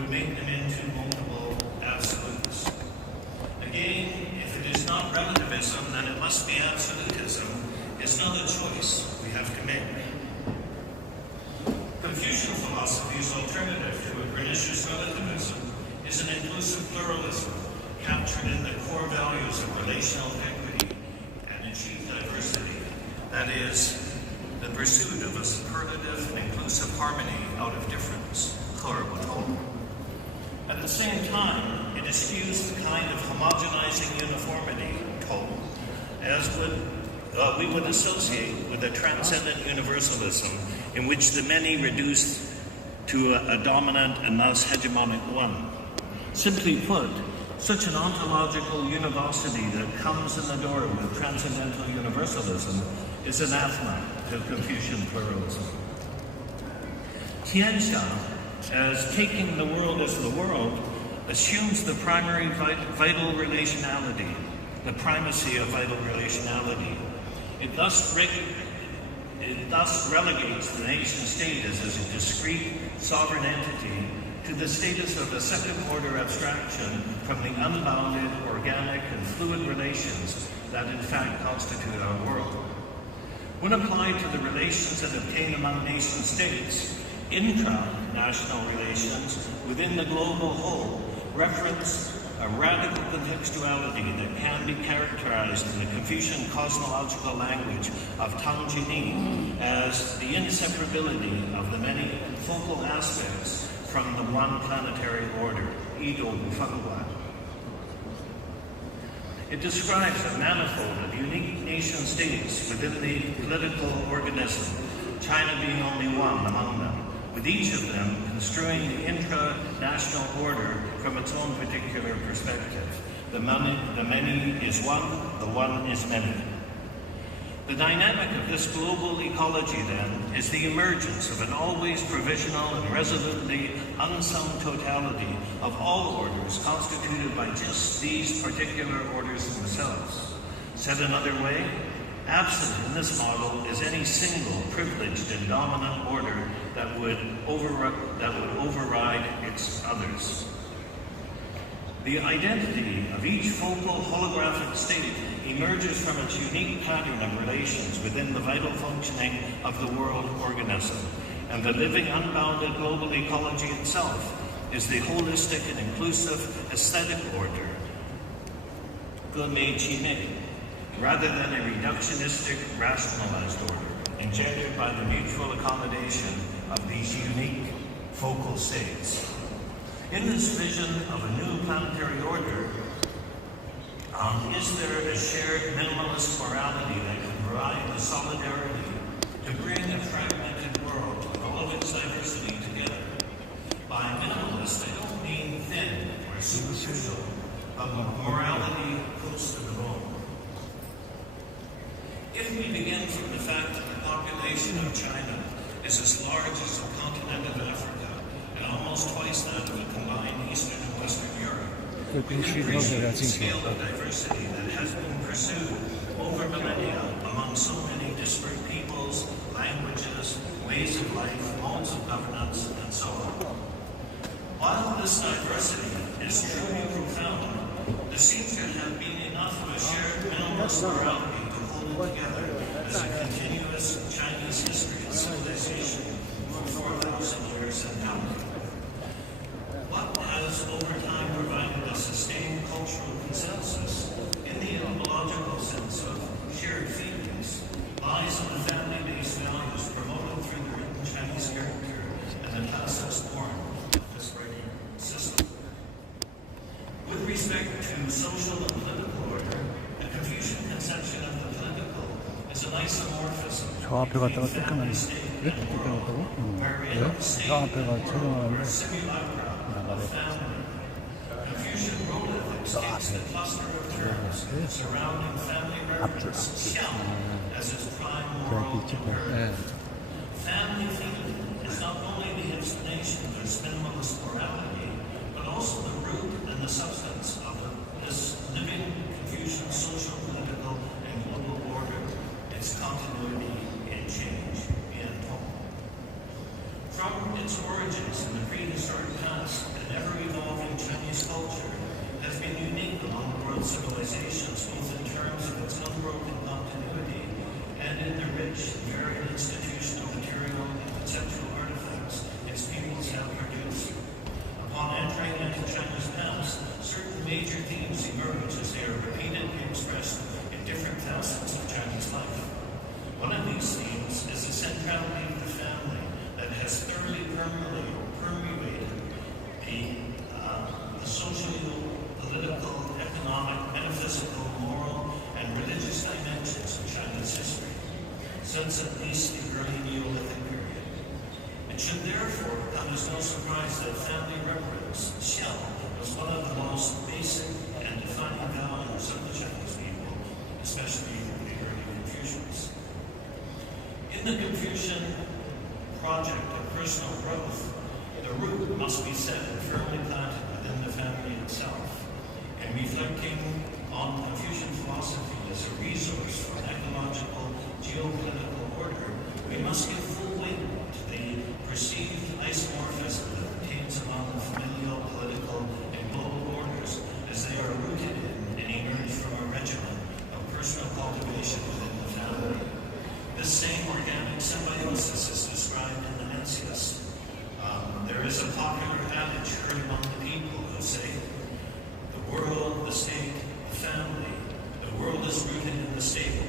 would make them into multiple absolutes. Again, if it is not relativism, then it must be absolutism. It's not a choice we have to make. Confucian philosophy's alternative to a pernicious relativism is an inclusive pluralism captured in the core values of relational equity and achieved diversity. That is, the pursuit of a superlative and inclusive harmony out of difference. At the same time, it eschews the kind of homogenizing uniformity, as we would associate with a transcendent universalism in which the many reduced to a dominant and thus hegemonic one. Simply put, such an ontological univocity that comes in the door with transcendental universalism is anathema to Confucian pluralism. Tianxia, as taking the world as the world, assumes the primary vital relationality, the primacy of vital relationality. It thus relegates the nation-state as a discrete, sovereign entity to the status of a second-order abstraction from the unbounded, organic, and fluid relations that in fact constitute our world. When applied to the relations that obtain among nation-states, intra-national relations within the global whole reference a radical contextuality that can be characterized in the Confucian cosmological language of Tang Jini as the inseparability of the many focal aspects from the one planetary order, Yidu Fengguan. It describes a manifold of unique nation-states within the political organism, China being only one among them, with each of them construing the intra-national order from its own particular perspective. The many is one, the one is many. The dynamic of this global ecology, then, is the emergence of an always provisional and resolutely unsung totality of all orders constituted by just these particular orders themselves. Said another way, absent in this model is any single privileged and dominant order that would override its others. The identity of each focal holographic state emerges from its unique pattern of relations within the vital functioning of the world organism, and the living unbounded global ecology itself is the holistic and inclusive aesthetic order, 各美其美, rather than a reductionistic, rationalized order, engendered by the mutual accommodation of these unique focal states. In this vision of a new planetary order, is there a shared minimalist morality that can provide the solidarity to bring a fragmented world with all of its diversity together? By minimalist, I don't mean thin or superficial, but morality close to the bone. If we begin from the fact that the population of China is as large as the continent of Africa and almost twice that of a combined Eastern and Western Europe, we can appreciate the scale of diversity that has been pursued over millennia among so many disparate peoples, languages, ways of life, modes of governance, and so on. While this diversity is truly profound, there seems to have been enough of a shared minimalist morality to hold it together as a continuous Chinese history and civilization for 4,000 years and now. What has over time provided a sustained cultural consensus in the etymological sense of shared feelings lies in the family-based values promoted through the written Chinese character and the tacit form of this writing system. With respect to social and political order, the Confucian conception of the political is an isomorphism. 저 앞에 갔다가 쫓겨나네. 그래? 쫓겨났다고? 왜? 저 앞에 가 쫓겨나는데 나가래. 저 앞에. 앞줄. 저기 있지? 네. Family feeling is not only the explanation of its minimalist morality, but also the root and the substance of this living Confucian social, political, and global order, its continuity and change in tone. From its origins in the prehistoric past and ever-evolving Chinese culture has been unique among world civilizations, both in terms of its unbroken continuity and in the rich, varied institutional, material, and conceptual artifacts its peoples have produced. Upon entering into China's past, certain major themes emerge as they are repeatedly expressed in different facets of Chinese life. One of these themes is the centrality of the family that has thoroughly permeated the social, political, economic, metaphysical, moral, and religious dimensions of China's history, since at least the early Neolithic period. It should therefore come as no surprise that family reverence, xiao, was one of the most basic and defining values of the Chinese people, especially the early Confucians. In the Confucian project of personal growth, the root must be set and firmly planted within the family itself. And reflecting on Confucian philosophy as a resource for an ecological, geopolitical order, we must give full weight to the perceived isomorphism that obtains among the familial, political, and global orders as they are rooted in and emerge from a regimen of personal cultivation within the family. This same organic symbiosis is described in the Mencius. There is a popular adage heard among the people who say, the world, the state, the family. The world is rooted in the state in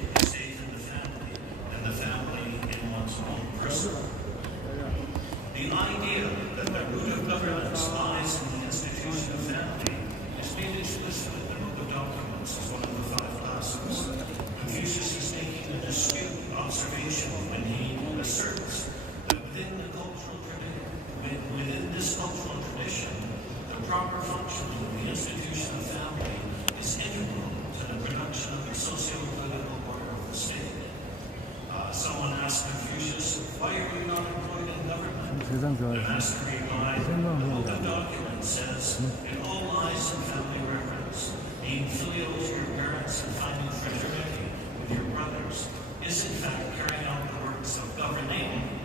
the family in one's own person. The idea that the root of governance lies in the institution of family is made explicit in the Book of Documents as one of the five classes. Confucius is making an astute observation when he asserts that within this cultural tradition, the proper functioning of the institution of family is integral to the production of the socio-political order of the state. Someone asked Confucius, why are you not employed in government? The master replied, the Book of Documents says, it all lies in family reverence. Being filial to your parents and finding fraternity with your brothers is in fact carrying out the works of governing.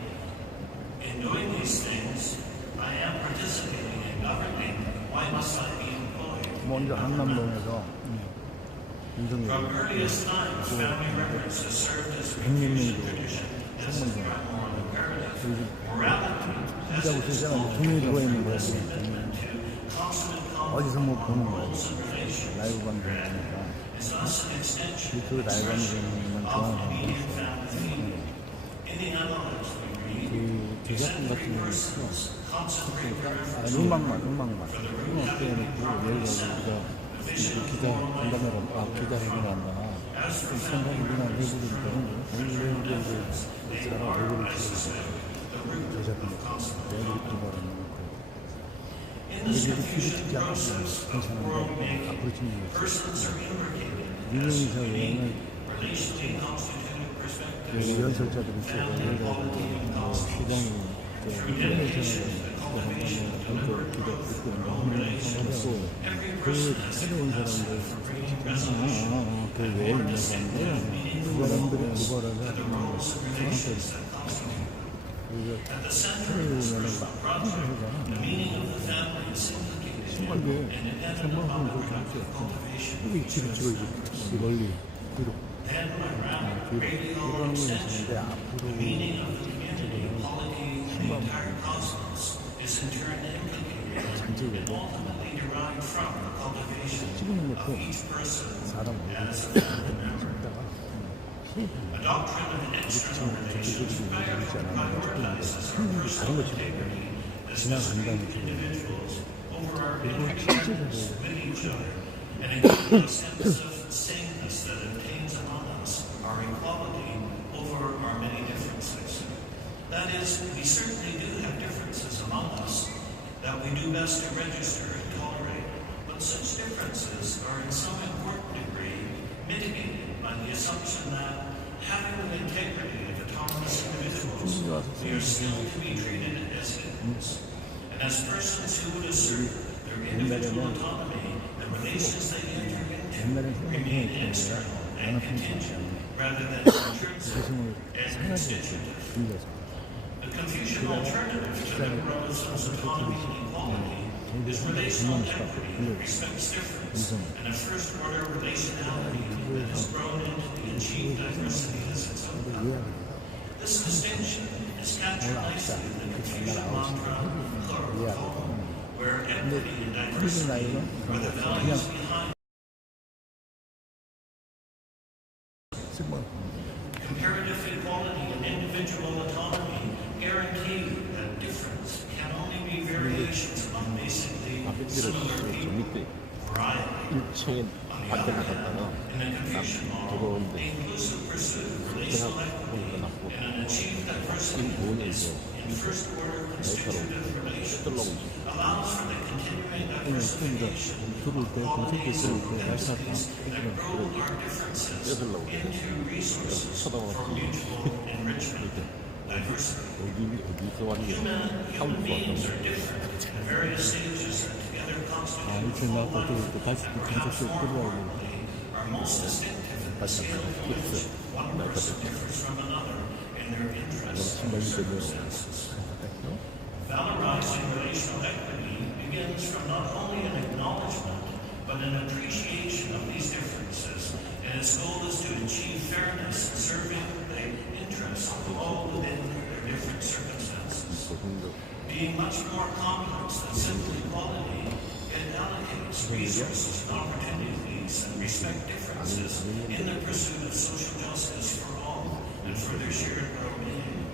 In doing these things, I am participating in governing. Why must I be employed? 먼저 한남동에서 From earliest times, family reverence has served as a Confucian tradition as a moral imperative. Morality, as it is called, is commitment to constant 어디서 뭐 보는 거예요. roles and relations. 라이브 방송이니까 It's thus an extension 그 라이브 방송만 of 좋아하는 immediate family feeling. In the analytics we read, 그 제작진 같은 eccentric 경우는 persons concentrate their efforts 음악만 음악 빼놓고 예를 들어 기자 간담회를 기자 회견한다 생각이나 해보니까 원래 이제 사람 얼굴을 키우고 제작진 내가 이렇게 말하는 거 이게 피부치지 않고 괜찮은데 앞으로 지금 유명인사 여행을 연설자들이 있어요. 예를 들어 시장이 그 새로운 사람들 그 외에 있는 사람들 그 사람들이 그거를 저한테 우리가 새로운면은 막 하잖아. 신발도 생방송 그렇게 할 수 없고 여기 뒤로 찍어야지 멀리 뒤로 이런 거 있는데 앞으로 전체적으로 찍는 것도 사람 얼굴 찍다가 이렇게 있지 않았나 찍는데 다른 거 찍어요. 지나간다는 찍어요. 그리고 실제적으로 sameness that obtains among us, our equality over our many differences. That is, we certainly do have differences among us that we do best to register and tolerate, but such differences are in some important degree mitigated by the assumption that, having the integrity of autonomous individuals, we are still to be treated as equals. And as persons who would assert their individual autonomy, the relations they enter remain external and contingent rather than intrinsic and constitutive. The Confucian alternative to the relatives of autonomy and equality is relational equity that respects difference and a first-order relationality that has grown into the achieved diversity as its own. This distinction is captured nicely in the Confucian mantra of where equity and diversity are the values behind. Comparative equality and individual autonomy guarantee that difference can only be variations among basically similar people. Variety. On the other hand, in the Confucian model, the inclusive pursuit of relational equity and an achieved diversity is in first-order constitutive relations allows for the continuing diversification of qualities and capacities that grow our differences into resources for mutual enrichment. Diversity. Human beings are different at various stages and together constitute the whole life. Perhaps more importantly, are most distinctive in the scale of which one person differs from another in their interests and circumstances. Valorizing relational equity begins from not only an acknowledgement but an appreciation of these differences, and its goal is to achieve fairness, serving the interests of all within their different circumstances. Being much more complex than simply equality, it allocates resources and opportunities and respect differences in the pursuit of social justice for all and for their shared well-being.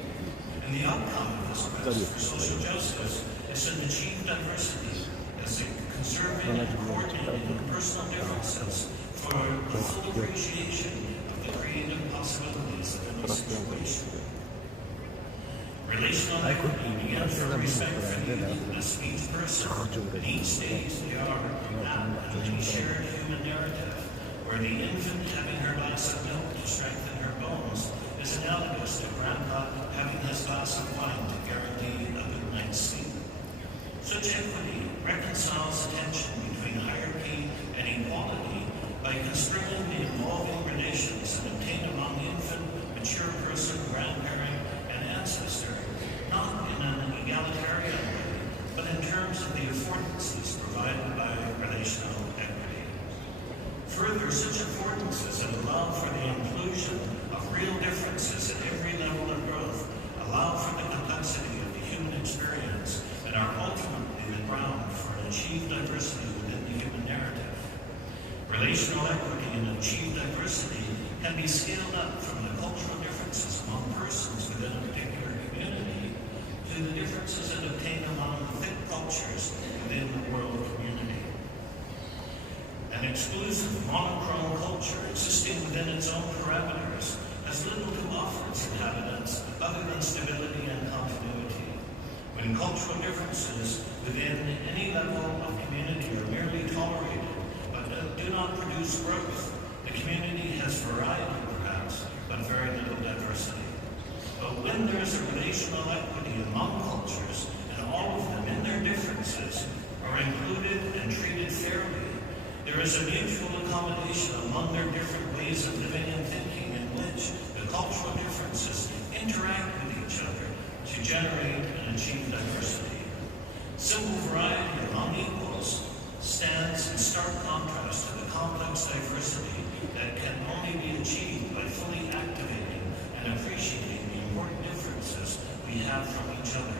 And the outcome of this quest for social justice is an achieved diversity as a conserving and coordinating personal differences for the full appreciation of the creative possibilities of any situation. Relational equity begins from respect for the uniqueness of each person at each stage they are at any shared human narrative, where the infant having her glass of milk to strengthen her bones is analogous to grandpa having his glass of wine to guarantee a good night's sleep. Such equity reconciles the tension between hierarchy and equality by constraining the evolving relations that obtain among infant, mature person, grandparent, and ancestor, not in an egalitarian way, but in terms of the affordances provided by relational equity. Further, such affordances that allow for the inclusion of real differences at every level of growth allow for the complexity of the human experience and are ultimately the ground for an achieved diversity within the human narrative. Relational equity and achieved diversity can be scaled up from the cultural differences among persons within a particular community to the differences that obtain among the thick cultures within the world community. An exclusive monochrome culture existing within its own parameters has little to offer its inhabitants other than stability and continuity. When cultural differences within any level of community are merely tolerated but do not produce growth, the community has variety perhaps, but very little diversity. But when there is a relational equity among cultures, and all of them in their differences are included and treated fairly, there is a mutual accommodation among their different ways of living and thinking in which the cultural differences interact with each other to generate and achieve diversity. Simple variety among equals stands in stark contrast to the complex diversity that can only be achieved by fully activating and appreciating the important differences we have from each other.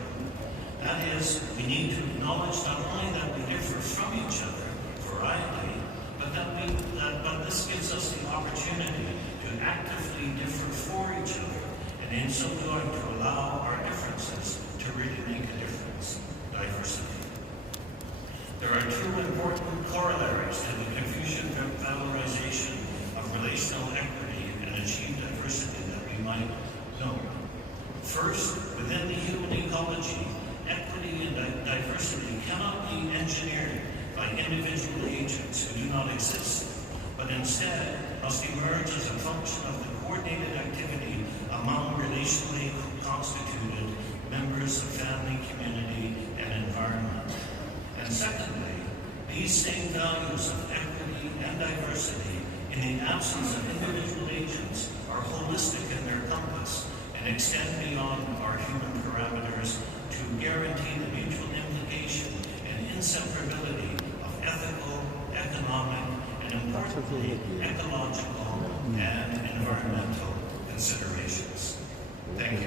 That is, we need to acknowledge not only that we differ from each other, variety, but this gives us the opportunity to actively differ for each other, and in so doing to allow our differences to really make a difference. Diversity. There are two important corollaries to the Confucian valorization of relational equity and achieved diversity that we might know. First, within the human ecology, equity and diversity cannot be engineered by individual agents who do not exist, but instead must emerge as a function of the coordinated activity among relationally constituted members of family, community, and environment. And secondly, these same values of equity and diversity, in the absence of individual agents, are holistic in their compass and extend beyond our human parameters to guarantee the mutual implication and inseparability of ethical, economic, and importantly, ecological and environmental considerations. Thank you.